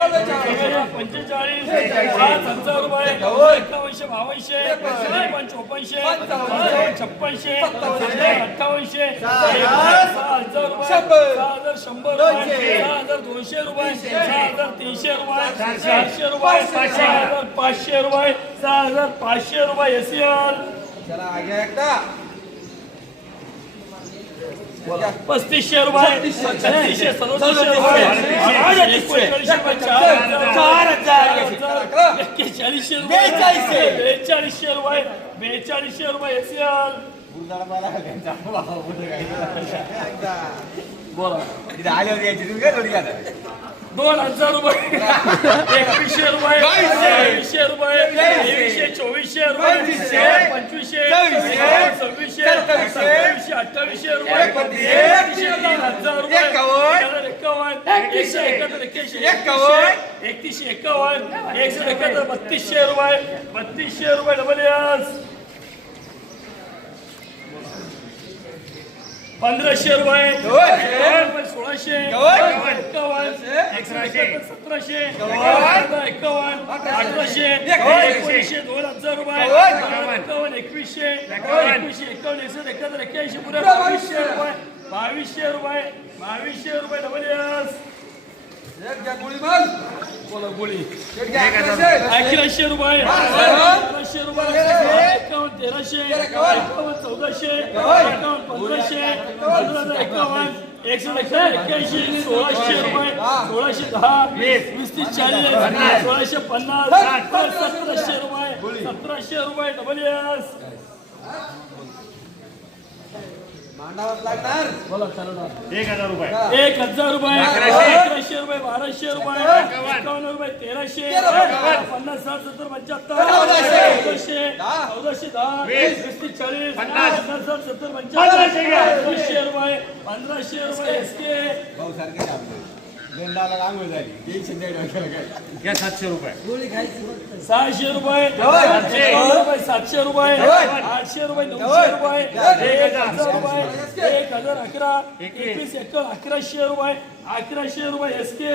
पंचेचाळीस पाच हजार रुपये एकावनशे बावनशे त्रेपन्न चोपनशे छप्पनशे अठ्ठावनशे सहा हजार रुपये सहा हजार शंभर रुपये सहा हजार दोनशे रुपये सहा हजार तीनशे रुपये चारशे रुपये सहा हजार पाचशे रुपये सहा हजार पाचशे रुपये एसीएल चला पस्तीसशे रुपये छत्तीसशे सदतीसशे चार हजार. एक्केचाळीसशे रुपये बेचाळीसशे. रुपये बेचाळीसशे. बोला? दोन हजार रुपये. एकवीसशे रुपये तेवीसशे रुपये तेवीसशे चोवीसशे रुपये पंचवीसशे सव्वीसशे एकतीसशे. एकावन्न. एकशे एकाहत्तर बत्तीसशे रुपये. बत्तीसशे रुपये डबल एस पंधराशे रुपये. सोळाशे. एकावन्न. एकशे सतराशे. एकावन्न. अठराशे. एकोणीसशे. दोन हजार रुपये. एकवीसशे. एकवीसशे. एकावन्न. एकशे एकाहत्तर. एक्क्याऐंशी. पुढे बावीसशे. रुपये. बावीसशे रुपये. बावीसशे रुपये. डबल एस अकराशे. अकराशे रुपये. अकराशे रुपये एकावन्न तेराशे. एकावन्न. चौदाशे. एकावन्न. पंधराशे. पंधरा हजार एकावन्न. एकशे एकशे एक्क्याऐंशी सोळाशे रुपये. सोळाशे दहा. वीस. तीस चाळीस. सोळाशे पन्नास. सतराशे रुपये. सतराशे रुपये डबल एस. एक हजार रुपये. एक हजार रुपये अकराशे. रुपये बाराशे रुपये एकावन्न. रुपये तेराशे. पन्नास साठ सत्तर पंच्याहत्तर चौदाशे. चौदाशे दहा. वीस. तीस चाळीस पन्नास. साठ सत्तर पंच्याहत्तर पंधराशे रुपये पंधराशे रुपये एस के भाऊ सारखे झाली. सातशे रुपये. सहाशे रुपये. सातशे रुपये आठशे रुपये नऊशे रुपये एक हजार रुपये एक हजार अकरा एकवीस. एकावन्न अकराशे रुपये अकराशे रुपये एस के.